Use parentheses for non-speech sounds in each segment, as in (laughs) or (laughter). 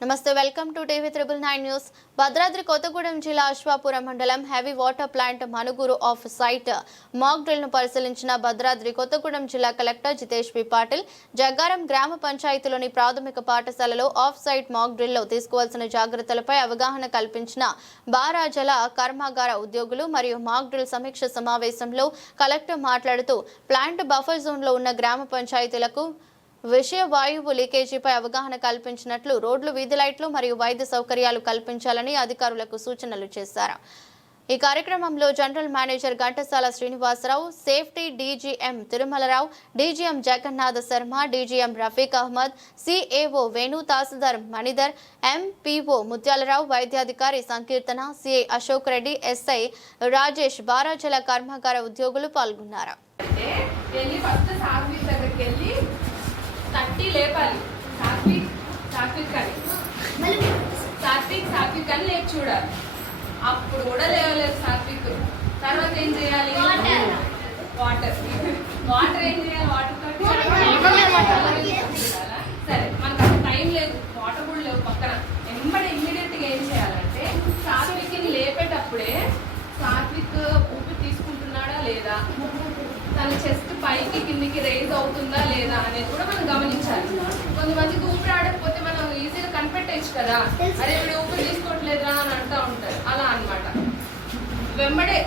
నమస్తే welcome to TV triple nine news. Bhadradri Kothagudem జిల్లా అశ్వాపురం మండలం heavy water plant Manuguru off site mock డ్రిల్ను పరిశీలించిన భద్రాద్రి కొత్తగూడెం జిల్లా కలెక్టర్ జితేష్ బి పాటిల్ జగ్గారం గ్రామ పంచాయతీలోని ప్రాథమిక పాఠశాలలో ఆఫ్ సైట్ మాక్ డ్రిల్లో తీసుకోవాల్సిన జాగ్రత్తలపై అవగాహన కల్పించిన బారాజల కర్మాగార ఉద్యోగులు మరియు మాక్ డ్రిల్ సమీక్ష సమావేశంలో కలెక్టర్ మాట్లాడుతూ ప్లాంట్ బఫర్ జోన్లో ఉన్న గ్రామ పంచాయతీలకు విషయ వాయువు లీకేజీపై అవగాహన కల్పించినట్లు రోడ్లు వీధి లైట్లు మరియు వైద్య సౌకర్యాలు కల్పించాలని అధికారులకు సూచనలు చేశారు. ఈ కార్యక్రమంలో general manager Ghantasala Srinivasarao safety DGM Tirumalarao DGM Jagannatha Sharma DGM Rafiq Ahmed CAO Venu తహసీల్దార్ మణిధర్ ఎంపీఓ ముత్యాలరావు వైద్యాధికారి సంకీర్తన సిఐ అశోక్ రెడ్డి ఎస్ఐ రాజేష్ బారాజల కర్మాగార ఉద్యోగులు పాల్గొన్నారు. తట్టి లేపాలి. సాత్విక్ సాత్విక్ అని సాత్విక్ సాత్విక్ అని లేచి చూడాలి. అప్పుడు కూడా లేవలేదు సాత్విక్. తర్వాత ఏం చేయాలి? వాటర్ వాటర్ (laughs) ఏం చేయాలి? వాటర్ తోటి కిందికి రైజ్ అవుతుందా లేదా అనేది కూడా మనం గమనించాలి. కొంతమందికి ఊపిరి ఆడకపోతే మనం ఈజీగా కనిపెట్టేయచ్చు కదా. అరే ఇప్పుడు ఊపిరి తీసుకోవట్లేదా అని అంటూ ఉంటారు. అలా అన్నమాట. వెంబడే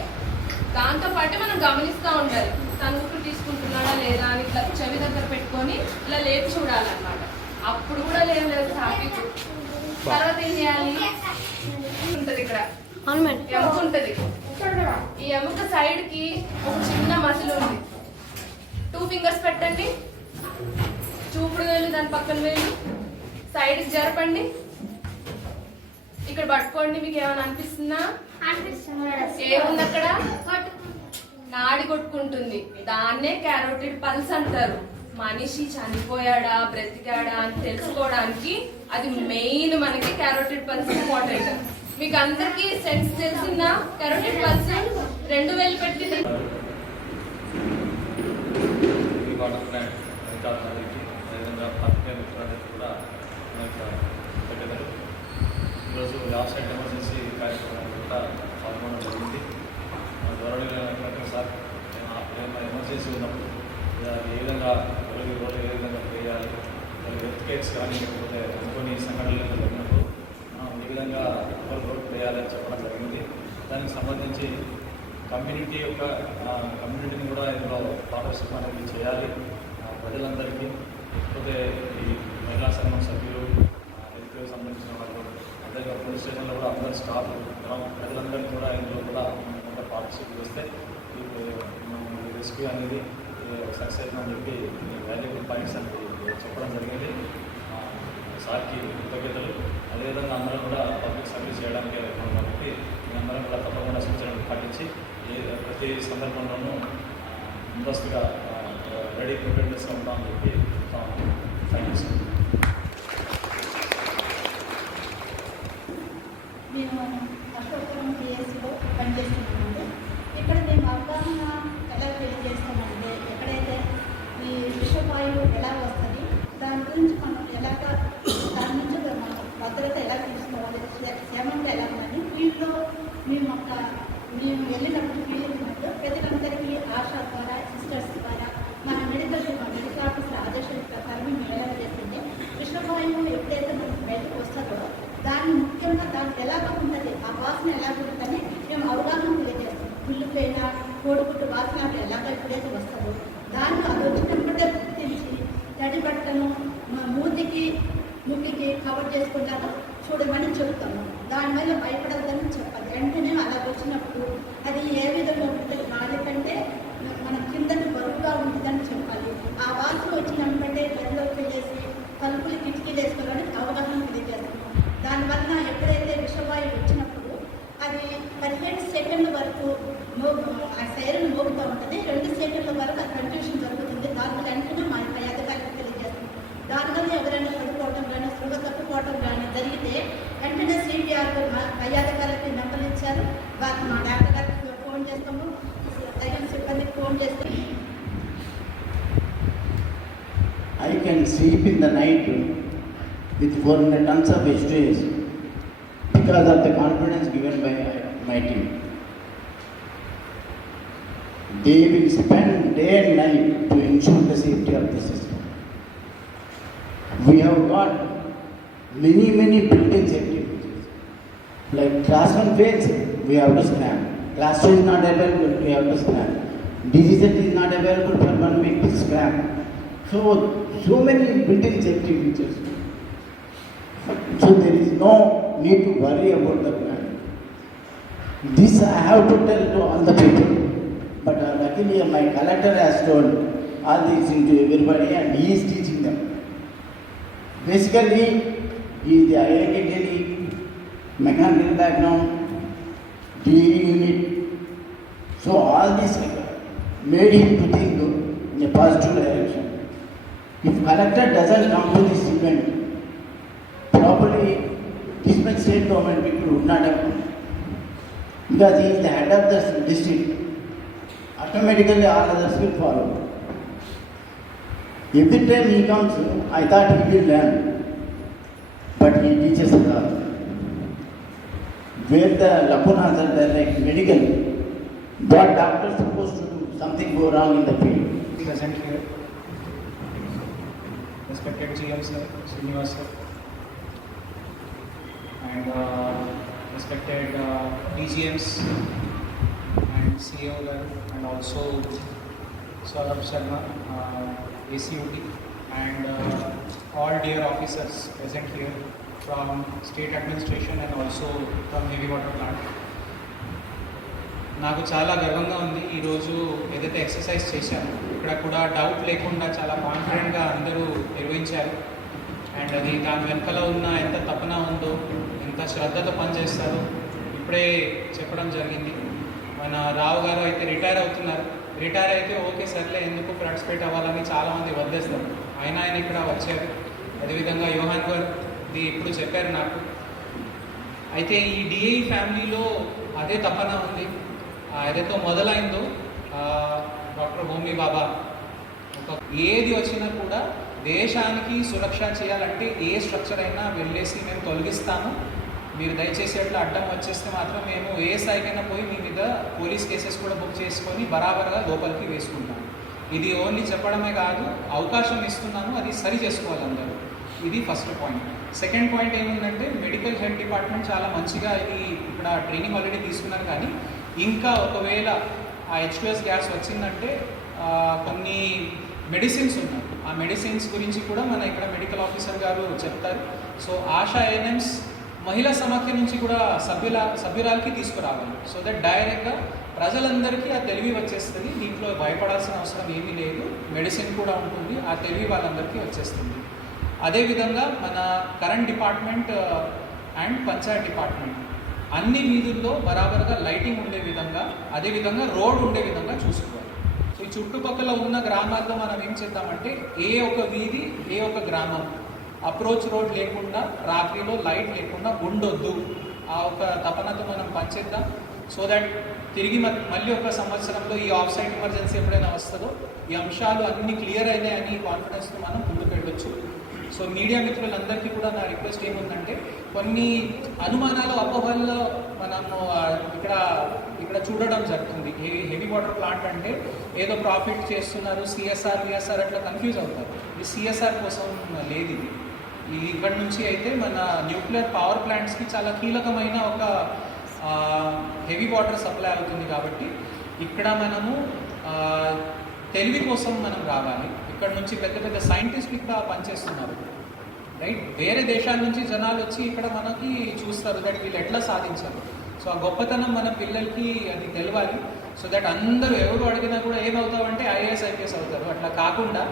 దాంతో పాటు మనం గమనిస్తూ ఉండాలి. తను ఊపిరి తీసుకుంటున్నాడా లేదా అని ఇట్లా చెవి దగ్గర పెట్టుకొని ఇలా లేపి చూడాలన్నమాట. అప్పుడు కూడా లేదు లేదు సాత్విక్ తర్వాత ఏం చేయాలి? ఉంటది ఇక్కడ. ఎముక ఉంటది. ఈ ఎముక సైడ్కి ఒక చిన్న మసిల్ ఉంది టూ ఫింగర్స్ పెట్టండి. చూపుడు వేలు దాని పక్కన వేలు. సైడ్కి జరపండి. ఇక్కడ పట్టుకోండి మీకు ఏమైనా అనిపిస్తుందా? ఏముంది అక్కడ నాడి కొట్టుకుంటుంది. దాన్నే క్యారోటిడ్ పల్స్ అంటారు. మనిషి చనిపోయాడా బ్రతికాడా అని తెలుసుకోవడానికి అది మెయిన్ మనకి క్యారోటిడ్ పల్స్ ఇంపార్టెంట్ మీకు అందరికి సెన్స్ తెలిసిందా? క్యారోటిడ్ పల్స్ రెండు వేలు పెట్టి ఈ వాటర్ ప్లాంట్ అధికారులందరికీ అదేవిధంగా పత్రికా మిత్రులందరికీ కూడా మనకు పెట్టారు ఈరోజు లాస్ట్ నైట్ ఎమర్జెన్సీ కార్యక్రమాన్ని కూడా పాల్గొనడం జరిగింది. మన గౌరవనీయులైనటువంటి సార్? ఏమైనా ఎమర్జెన్సీ ఉన్నప్పుడు ఏ విధంగా ఎవరికి రోడ్లు ఏ విధంగా వేయాలి హెల్త్ కేర్స్ కానీ లేకపోతే కొన్ని సంఘటనలు జరిగినప్పుడు మనం ఏ విధంగా ఎవరు రోడ్డు చెప్పడం జరిగింది. దానికి సంబంధించి కమ్యూనిటీ యొక్క కమ్యూనిటీని కూడా ఇందులో పార్ట్నర్షిప్ అనేది చేయాలి. ప్రజలందరికీ లేకపోతే ఈ మహిళా సంఘం సభ్యులు హెల్త్కి సంబంధించిన వాళ్ళు అదేవిధంగా పోలీస్ స్టేషన్లో కూడా అందరూ స్టాఫ్ ప్రజలందరికీ కూడా ఇందులో కూడా మనం పార్టిసిపేట్ చేస్తే ఈ రెస్క్యూ అనేది సక్సెస్ అవుతుందని చెప్పి వాల్యుబుల్ పాయింట్స్ అని చెప్పడం జరిగింది. సార్కి కృతజ్ఞతలు. అదేవిధంగా అందరూ కూడా పబ్లిక్ సర్వీస్ చేయడం ఉన్నాం కాబట్టి మీ అందరం కూడా తప్పకుండా సూచనలు పాటించి ఏ ప్రతి సందర్భంలోనూ ముందస్తుగా రెడీ ప్రిపేర్నెస్గా ఉంటామని చెప్పి థ్యాంక్ యూ సార్ మేము పనిచేస్తున్నామండి. ఇక్కడ మేము అవగాహన ఎలా తెలియజేస్తామంటే ఎక్కడైతే ఈ విషవాయువు ఎలా వస్తుంది దాని గురించి మనం ఎలాగ దాని నుంచి మనం భద్రత ఎలా తీసుకోవాలి క్షేమంగా ఎలా ఉందని వీటిలో మేము ఒక మేము వెళ్ళినప్పుడు ప్రజలందరికీ ఆశా ద్వారా సిస్టర్స్ ద్వారా మన మెడికల్ మెడికల్ ఆఫీసర్ ఆదేశాల ప్రకారం మేము ఎలా చేస్తుంది విషవాయువు ఎప్పుడైతే మనకు బయటకు వస్తుందో దాన్ని ముఖ్యంగా దానికి ఎలాగ ఉంటుంది ఆ వాసన ఎలాగ ఉంటుందని మేము అవగాహన తెలియజేస్తాం కుళ్ళిపోయిన కోడిగుడ్డు వాసన అవి ఎలాగ ఎప్పుడైతే దాన్ని అది వచ్చినప్పుడే గుర్తించి తడి బట్టను మా మూతికి ముక్కికి కవర్ చేసుకుంటాను. చూడమని చెప్తాము దానివల్ల భయపడద్దని చెప్పాలి వెంటనే అలా వచ్చినప్పుడు అది ఏ విధంగా ఉంటుంది నాలుగు కంటే మన కిందకి బరువుగా ఉంటుందని చెప్పాలి. ఆ వాసన వచ్చినప్పుడే గదిలోకి వెళ్ళేసి తలుపులు కిటికీలు వేసుకోవాలని అవగాహన తెలియజేస్తాము దానివల్ల ఎప్పుడైతే విషవాయువు వచ్చినప్పుడు అది పదిహేను సెకండ్ల వరకు మోగు ఆ సైరన్ మోగుతూ ఉంటుంది. రెండు సెకండ్ల వరకు ఆ కన్ఫ్యూషన్ జరుగుతుంది. దాని వెంటనే మా యొక్క అధికారులకు తెలియజేస్తాం దానివల్ల ఎవరైనా పడిపోవటం కానీ స్పృహ తప్పుకోవటం కానీ జరిగితే వెంటనే సిపిఆర్ పై అధికారులకి నెంబర్లు ఇచ్చారు వారికి మా డాక్టర్ గారికి ఫోన్ చేస్తాము. తగిన సిబ్బందికి ఫోన్ చేస్తాము I can sleep in the night with 400 tons of H2S because of the confidence given by my team. They will spend day and night to ensure the safety of the system. We have got many, many built-in safety features. Like class one fails, we have to scrap. Class two is not available, we have to scrap. DGZ is not available for one week, we scrap. So, so many built-in safety features. So there is no need to worry about the plan. This I have to tell to all the people. But uh, luckily my collector has told all these things to everybody and he is teaching them. Basically, he is the IIT Delhi mechanical background, DE unit. So all this made him to think in a positive direction. If collector doesn't come to this event, probably this much state government people would not have come. Because he is the head of the district. Automatically all others will follow. Every time he comes, I thought he will learn. But he teaches a lot. Where the lacunas are there, like medical, what doctor supposed to do, something go wrong in the field. present here. Respected GM sir, Srinivas sir, and uh, respected uh, DGMs and CM గారు and also Saurabh Sharma ఏసీయూటీ and all dear officers present here from state administration and also from heavy water plant నాకు చాలా గర్వంగా ఉంది ఈరోజు ఏదైతే exercise చేశాను ఇక్కడ కూడా డౌట్ లేకుండా చాలా కాన్ఫిడెంట్గా అందరూ నిర్వహించారు అండ్ అది దాని వెనకాల ఉన్న ఎంత తపన ఉందో ఎంత శ్రద్ధతో పనిచేస్తారో ఇప్పుడే చెప్పడం జరిగింది మన రావు గారు అయితే రిటైర్ అవుతున్నారు. రిటైర్ అయితే ఓకే సర్లే ఎందుకు పార్టిసిపేట్ అవ్వాలని చాలామంది వదిలేస్తారు. అయినా ఆయన ఇక్కడ వచ్చారు. అదేవిధంగా యోహాన్ గారు ఇది ఇప్పుడు చెప్పారు నాకు. అయితే ఈ డిఐ ఫ్యామిలీలో అదే తపన ఉంది. ఏదైతే మొదలైందో డాక్టర్ హోమీ బాబా ఒక ఏది వచ్చినా కూడా దేశానికి సురక్ష చేయాలంటే ఏ స్ట్రక్చర్ అయినా వెళ్ళేసి మేము తొలగిస్తాము. మీరు దయచేసి అట్లా అడ్డం వచ్చేస్తే మాత్రం మేము ఏ స్థాయికైనా పోయి మీ మీద పోలీస్ కేసెస్ కూడా బుక్ చేసుకొని బరాబర్గా లోపలికి వేసుకుంటాం. ఇది ఓన్లీ చెప్పడమే కాదు అవకాశం ఇస్తున్నాను అది సరి చేసుకోవాలి అందరూ. ఇది ఫస్ట్ పాయింట్. సెకండ్ పాయింట్ ఏముందంటే మెడికల్ హెల్త్ డిపార్ట్మెంట్ చాలా మంచిగా ఇది ఇక్కడ ట్రైనింగ్ ఆల్రెడీ తీసుకున్నారు కానీ ఇంకా ఒకవేళ ఆ హెచ్పిఎస్ గ్యాస్ వచ్చిందంటే కొన్ని మెడిసిన్స్ ఉన్నాయి. ఆ మెడిసిన్స్ గురించి కూడా మన ఇక్కడ మెడికల్ ఆఫీసర్ గారు చెప్తారు. సో ఆశా ఏఎన్ఎంస్ మహిళా సమాఖ్య నుంచి కూడా సభ్యుల సభ్యురాలకి తీసుకురావాలి. సో దట్ డైరెక్ట్గా ప్రజలందరికీ ఆ తెలివి వచ్చేస్తుంది. దీంట్లో భయపడాల్సిన అవసరం ఏమీ లేదు. మెడిసిన్ కూడా ఉంటుంది. ఆ తెలివి వాళ్ళందరికీ వచ్చేస్తుంది. అదేవిధంగా మన current department uh, and panchayat department. అన్ని వీధుల్లో బరాబర్గా లైటింగ్ ఉండే విధంగా అదేవిధంగా రోడ్ ఉండే విధంగా చూసుకోవాలి. సో ఈ చుట్టుపక్కల ఉన్న గ్రామాల్లో మనం ఏం చేద్దామంటే ఏ ఒక వీధి ఏ ఒక గ్రామం అప్రోచ్ రోడ్ లేకుండా రాత్రిలో లైట్ లేకుండా ఉండొద్దు. ఆ ఒక తపనతో మనం పనిచేద్దాం. సో దట్ తిరిగి మ- మళ్ళీ ఒక సంవత్సరంలో ఈ ఆఫ్ సైట్ ఎమర్జెన్సీ ఎప్పుడైనా వస్తుందో ఈ అంశాలు అన్ని క్లియర్ అయినాయని కాన్ఫిడెన్స్తో మనం ముందుకు వెళ్ళొచ్చు. సో మీడియా మిత్రులందరికీ కూడా నా రిక్వెస్ట్ ఏముందంటే కొన్ని అనుమానాలు అపోహల్లో మనము ఇక్కడ ఇక్కడ చూడడం జరుగుతుంది. హెవీ హెవీ వాటర్ ప్లాంట్ అంటే ఏదో ప్రాఫిట్ చేస్తున్నారు సిఎస్ఆర్ విఎస్ఆర్ అట్లా కన్ఫ్యూజ్ అవుతారు. ఈ సిఎస్ఆర్ కోసం లేదు ఇది. ఇక్కడ నుంచి అయితే మన న్యూక్లియర్ పవర్ ప్లాంట్స్కి చాలా కీలకమైన ఒక హెవీ వాటర్ సప్లై అవుతుంది కాబట్టి ఇక్కడ మనము తెలివి కోసం మనం రావాలి. ఇక్కడ నుంచి పెద్ద పెద్ద సైంటిస్టులు ఇక్కడ పనిచేస్తున్నారు. రైట్? వేరే దేశాల నుంచి జనాలు వచ్చి ఇక్కడ మనకి చూస్తారు. దట్ వీళ్ళు ఎట్లా సాధించారు? సో ఆ గొప్పతనం మన పిల్లలకి అది తెలవాలి. సో దట్ అందరూ ఎవరు అడిగినా కూడా ఏమవుతావంటే ఐఏఎస్ ఐపీఎస్ అవుతారు. అట్లా కాకుండా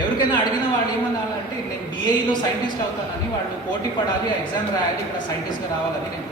ఎవరికైనా అడిగిన వాళ్ళు ఏమనాలంటే నేను డిఐలో సైంటిస్ట్ అవుతానని వాళ్ళు పోటీ పడాలి ఎగ్జామ్ రాయాలి ఇక్కడ సైంటిస్ట్గా రావాలని నేను